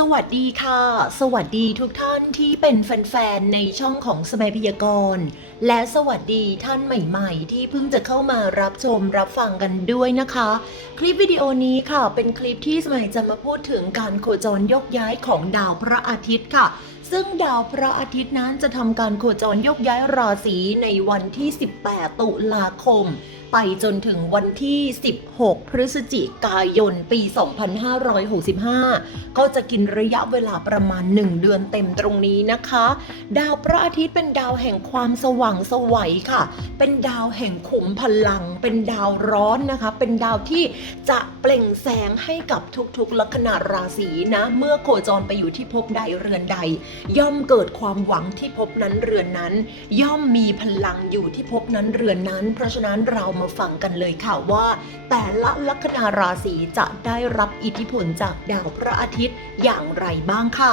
สวัสดีค่ะ สวัสดีทุกท่านที่เป็นแฟนๆ ในช่องของสมัยพยากรณ์ และสวัสดีท่านใหม่ๆ ที่เพิ่งจะเข้ามารับชมรับฟังกันด้วยนะคะ คลิปวิดีโอนี้ค่ะ เป็นคลิปที่สมัยจะมาพูดถึงการโคจรยกย้ายของดาวพระอาทิตย์ค่ะ ซึ่งดาวพระอาทิตย์นั้นจะทำการโคจรยกย้ายราศีในวันที่ 18 ตุลาคม ไปจนถึงวันที่ 16 พฤศจิกายน ปี 2565 ก็จะกินระยะเวลาประมาณ 1 เดือนเต็มตรงนี้นะคะ ดาวพระอาทิตย์เป็นดาวแห่งความสว่างสวัยค่ะ เป็นดาวแห่งขุมพลัง เป็นดาวร้อนนะคะ เป็นดาวที่จะเปล่งแสงให้กับทุกๆ ลัคนาราศีนะ เมื่อโคจรไปอยู่ที่ภพใดเรือนใด ย่อมเกิดความหวังที่ภพนั้นเรือนนั้น ย่อมมีพลังอยู่ที่ภพนั้นเรือนนั้น เพราะฉะนั้นเรามาฟังกันเลยค่ะว่า แต่ละลัคนาราศีจะได้รับอิทธิพลจากดาวพระอาทิตย์อย่างไรบ้างค่ะ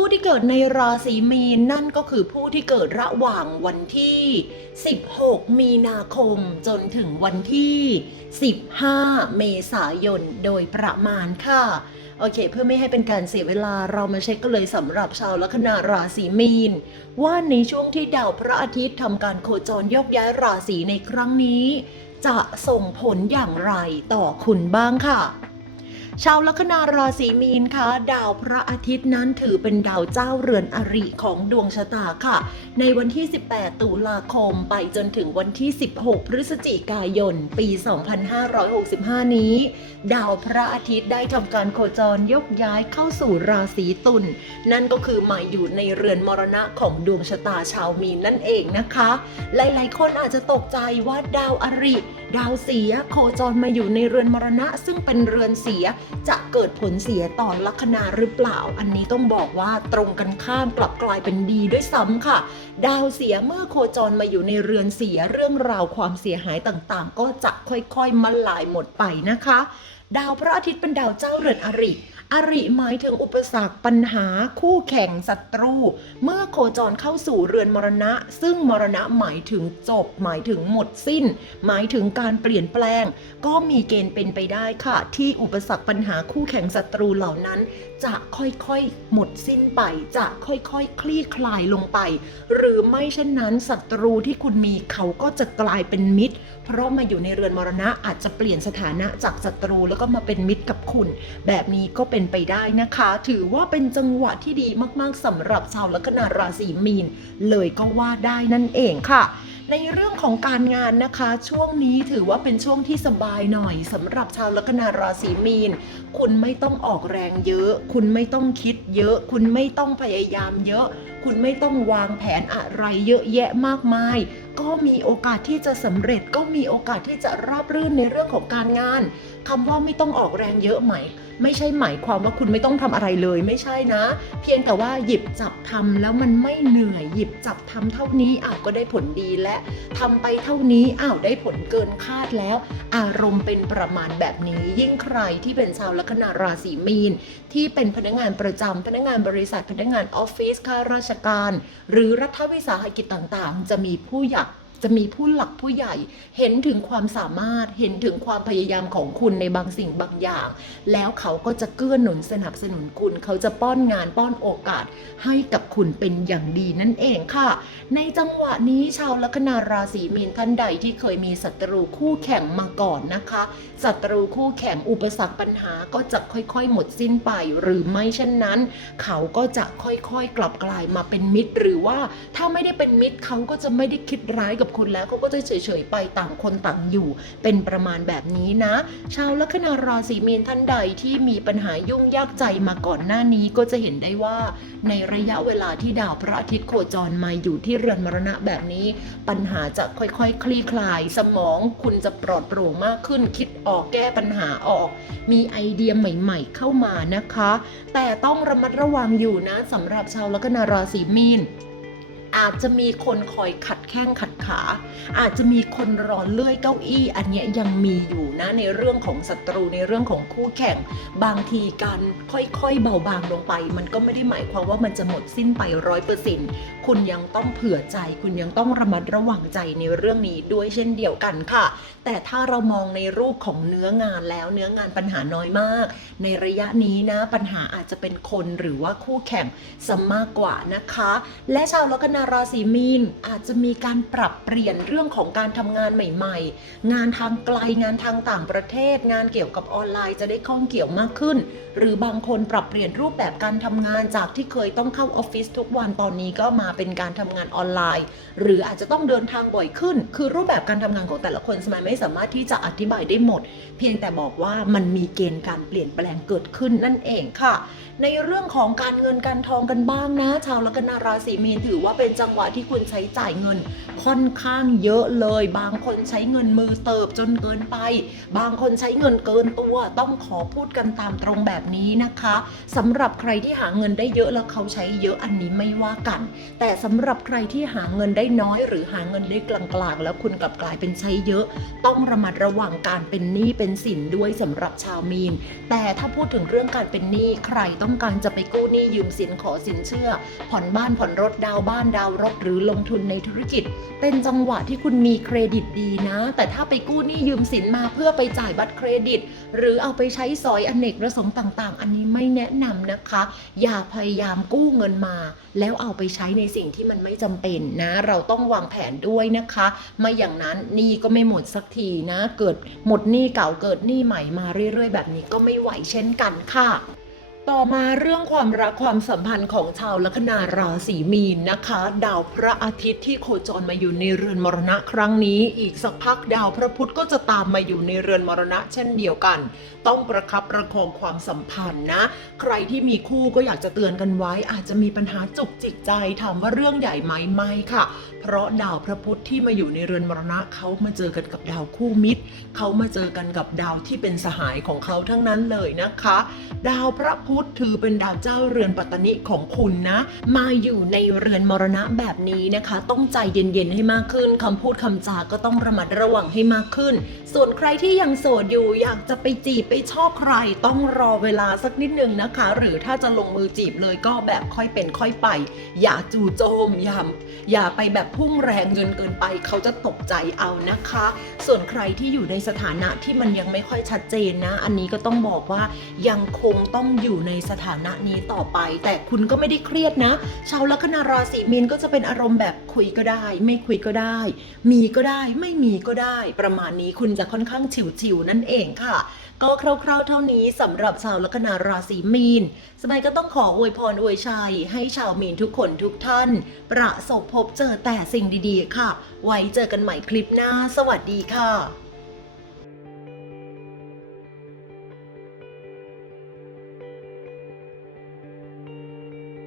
ผู้ที่เกิดในราศีมีนนั่นก็คือผู้ที่เกิดระหว่างวันที่ 16 มีนาคมจนถึงวันที่ 15 เมษายนโดยประมาณค่ะ โอเค เพื่อไม่ให้เป็นการเสียเวลาเรามาเช็คกันเลยสำหรับชาวลัคนาราศีมีน ว่าในช่วงที่ดาวพระอาทิตย์ทำการโคจรยกย้ายราศีในครั้งนี้ จะส่งผลอย่างไรต่อคุณบ้างค่ะ ชาวลัคนาราศีมีนคะดาวพระอาทิตย์นั้นถือเป็นดาวเจ้าเรือนอริของดวงชะตาค่ะ ในวันที่ 18 ตุลาคมไปจนถึงวันที่ 16 พฤศจิกายน ปี 2565 นี้ ดาวพระอาทิตย์ได้ทำการโคจรยกย้ายเข้าสู่ราศีตุลนั่นก็คือมาอยู่ในเรือนมรณะของดวงชะตาชาวมีนนั่นเองนะคะ หลายๆ คนอาจจะตกใจว่าดาวอริ ดาวเสียโคจรมาอยู่ในเรือนมรณะซึ่งเป็นเรือนเสียจะเกิดผลเสียต่อลัคนาหรือเปล่า อันนี้ต้องบอกว่าตรงกันข้ามกลับกลายเป็นดีด้วยซ้ำค่ะ ดาวเสียเมื่อโคจรมาอยู่ในเรือนเสียเรื่องราวความเสียหายต่างๆ ก็จะค่อยๆมาลายหมดไปนะคะ ดาวพระอาทิตย์เป็นดาวเจ้าเรือนอริ อริหมายถึงอุปสรรคปัญหาคู่แข่งศัตรู เมื่อโคจรเข้าสู่เรือนมรณะ ซึ่งมรณะหมายถึงจบ หมายถึงหมดสิ้น หมายถึงการเปลี่ยนแปลง ก็มีเกณฑ์เป็นไปได้ค่ะ ที่อุปสรรคปัญหาคู่แข่งศัตรูเหล่านั้น จะค่อยๆ หมดสิ้นไป จะค่อยๆคคลี่คลายลงไป หรือไม่เช่นนั้นศัตรูที่คุณมีเขาก็จะกลายเป็นมิตร เพราะมาอยู่ในเรือนมรณะอาจจะเปลี่ยนสถานะจากศัตรูแล้วก็มาเป็นมิตรกับคุณ แบบนี้ก็เป็นไปได้นะคะ ถือว่าเป็นจังหวะที่ดีมากๆสำหรับชาวลัคนาราศีมีน เลยก็ว่าได้นั่นเองค่ะ ในเรื่องของการงานนะคะ ช่วงนี้ถือว่าเป็นช่วงที่สบายหน่อยสำหรับชาวลัคนาราศีมีน คุณไม่ต้องออกแรงเยอะ คุณไม่ต้องคิดเยอะ คุณไม่ต้องพยายามเยอะ คุณไม่ต้องวางแผนอะไรเยอะแยะมากมาย ก็มีโอกาสที่จะสำเร็จก็มีโอกาสที่จะราบรื่นในเรื่องของการงานคำว่าไม่ต้องออกแรงเยอะไหม ไม่ใช่หมายความว่าคุณไม่ต้องทำอะไรเลยไม่ใช่นะ เพียงแต่ว่าหยิบจับทำแล้วมันไม่เหนื่อย หยิบจับทำเท่านี้อ้าวก็ได้ผลดีและทำไปเท่านี้อ้าวได้ผลเกินคาดแล้ว อารมณ์เป็นประมาณแบบนี้ ยิ่งใครที่เป็นชาวลัคนาราศีมีน ที่เป็นพนักงานประจำพนักงานบริษัทพนักงานออฟฟิศข้าราชการ หรือรัฐวิสาหกิจต่างๆ จะมีผู้อยาก จะมีผู้หลักผู้ใหญ่เห็นถึงความสามารถเห็นถึงความพยายามของคุณในบางสิ่งบางอย่าง แล้วเขาก็จะเกื้อหนุนสนับสนุนคุณ เขาจะป้อนงานป้อนโอกาสให้กับคุณเป็นอย่างดีนั่นเองค่ะ ในจังหวะนี้ชาวลัคนาราศีมีนท่านใดที่เคยมีศัตรูคู่แข่งมาก่อนนะคะศัตรูคู่แข่งอุปสรรคปัญหาก็จะค่อยๆ หมดสิ้นไปหรือไม่เช่นนั้น เขาก็จะค่อยๆ กลับกลายมาเป็นมิตร หรือว่าถ้าไม่ได้เป็นมิตรเขาก็จะไม่ได้คิดร้ายกับกับคุณแล้วเขาก็จะเฉยๆไปต่างคนต่างอยู่ เป็นประมาณแบบนี้นะ ชาวลัคนาราศีมีนท่านใดที่มีปัญหายุ่งยากใจมาก่อนหน้านี้ก็จะเห็นได้ว่า ในระยะเวลาที่ดาวพระอาทิตย์โคจรมาอยู่ที่เรือนมรณะแบบนี้ ปัญหาจะค่อยๆ คลี่คลาย สมองคุณจะปลอดโปร่งมากขึ้น คิดออกแก้ปัญหาออก มีไอเดียใหม่ๆ เข้ามานะคะ แต่ต้องระมัดระวังอยู่นะสำหรับชาวลัคนาราศีมีน อาจจะมีคนคอยขัดแข้งขัดขา อาจจะมีคนรอเลื่อยเก้าอี้ อันเนี้ยยังมีอยู่นะในเรื่องของศัตรูในเรื่องของคู่แข่ง บางทีการค่อยๆเบาบางลงไป มันก็ไม่ได้หมายความว่ามันจะหมดสิ้นไปร้อยเปอร์เซ็นต์คุณยังต้องเผื่อใจ คุณยังต้องระมัดระวังใจในเรื่องนี้ด้วยเช่นเดียวกันค่ะ แต่ถ้าเรามองในรูปของเนื้องานแล้วเนื้องานปัญหาน้อยมาก ในระยะนี้นะปัญหาอาจจะเป็นคนหรือว่าคู่แข่งซะมากกว่านะคะ และชาวลัคนาราศีมีนอาจจะมีการปรับเปลี่ยนเรื่องของการทำงานใหม่ ๆ งานทางไกลงานทางต่างประเทศ งานเกี่ยวกับออนไลน์จะได้ข้องเกี่ยวมากขึ้น หรือบางคนปรับเปลี่ยนรูปแบบการทำงานจากที่เคยต้องเข้าออฟฟิศทุกวันตอนนี้ก็มาเป็นการทำงานออนไลน์ หรืออาจจะต้องเดินทางบ่อยขึ้น คือรูปแบบการทำงานของแต่ละคนสมัยไม่สามารถที่จะอธิบายได้หมด เพียงแต่บอกว่ามันมีเกณฑ์การเปลี่ยนแปลงเกิดขึ้นนั่นเองค่ะ ในเรื่องของการเงินการทองกันบ้างนะ ชาวลัคนาราศีมีนถือว่าเป็นจังหวะที่คุณใช้จ่ายเงิน ค่อนข้างเยอะเลย บางคนใช้เงินมือเติบจนเกินไป บางคนใช้เงินเกินตัว ต้องขอพูดกันตามตรงแบบนี้นะคะสำหรับใครที่หาเงินได้เยอะแล้วเขาใช้เยอะอันนี้ไม่ว่ากัน แต่สำหรับใครที่หาเงินได้น้อย หรือหาเงินได้กลางๆ แล้วคุณกลับกลายเป็นใช้เยอะ ต้องระมัดระวังการเป็นหนี้เป็นสินด้วยสำหรับชาวมีน แต่ถ้าพูดถึงเรื่องการเป็นหนี้ใครต้องการจะไปกู้หนี้ยืมสินขอสินเชื่อ ผ่อนบ้านผ่อนรถดาวบ้านดาวรถหรือลงทุนในธุรกิจ เป็นจังหวะที่คุณมีเครดิตดีนะ แต่ถ้าไปกู้หนี้ยืมสินมาเพื่อไปจ่ายบัตรเครดิต หรือเอาไปใช้สอยอเนกประสงค์ต่าง ๆ อันนี้ไม่แนะนำนะคะ อย่าพยายามกู้เงินมา แล้วเอาไปใช้ในสิ่งที่มันไม่จำเป็นนะ เราต้องวางแผนด้วยนะคะ ไม่อย่างนั้นหนี้ก็ไม่หมดสักทีนะ เกิดหมดหนี้เก่าเกิดหนี้ใหม่มาเรื่อย ๆ แบบนี้ก็ไม่ไหวเช่นกันค่ะ ต่อมาเรื่องความรักความสัมพันธ์ของชาวลัคนาราศีมีนนะคะ ดาวพระอาทิตย์ที่โคจรมาอยู่ในเรือนมรณะครั้งนี้ อีกสักพักดาวพระพุธก็จะตามมาอยู่ในเรือนมรณะ เช่นเดียวกัน ต้องประคับประคองความสัมพันธ์นะ ใครที่มีคู่ก็อยากจะเตือนกันไว้ อาจจะมีปัญหาจุกจิกใจถามว่าเรื่องใหญ่ไหมไม่ค่ะ เพราะดาวพระพุธที่มาอยู่ในเรือนมรณะเขามาเจอกันกับดาวคู่มิตรเขามาเจอกันกับดาวที่เป็นสหายของเขาทั้งนั้นเลยนะคะ ดาวพระพุธถือเป็นดาวเจ้าเรือนปัตตนิของคุณนะ มาอยู่ในเรือนมรณะแบบนี้นะคะ ต้องใจเย็นๆให้มากขึ้นคำพูดคำจาก็ต้องระมัดระวังให้มากขึ้น ส่วนใครที่ยังโสดอยู่อยากจะไปจีบไปชอบใคร ต้องรอเวลาสักนิดนึงนะคะ หรือถ้าจะลงมือจีบเลยก็แบบค่อยเป็นค่อยไป อย่าจู่โจมอย่าอย่าไปแบบพุ่งแรงจนเกินไป เขาจะตกใจเอานะคะ ส่วนใครที่อยู่ในสถานะที่มันยังไม่ค่อยชัดเจนนะ อันนี้ก็ต้องบอกว่ายังคงต้องอยูู่่ในสถานะนี้ต่อไป แต่คุณก็ไม่ได้เครียดนะ ชาวลัคนาราศีมีนก็จะเป็นอารมณ์แบบคุยก็ได้ ไม่คุยก็ได้ มีก็ได้ไม่มีก็ได้ ประมาณนี้คุณจะค่อนข้างฉิวๆนั่นเองค่ะ ก็คร่าวๆเท่านี้สำหรับชาวลัคนาราศีมีนสมัยก็ต้องขออวยพรอวยชัย ให้ชาวมีนทุกคนทุกท่าน ประสบพบเจอแต่สิ่งดีๆ ค่ะ ไว้เจอกันใหม่คลิปหน้า สวัสดีค่ะ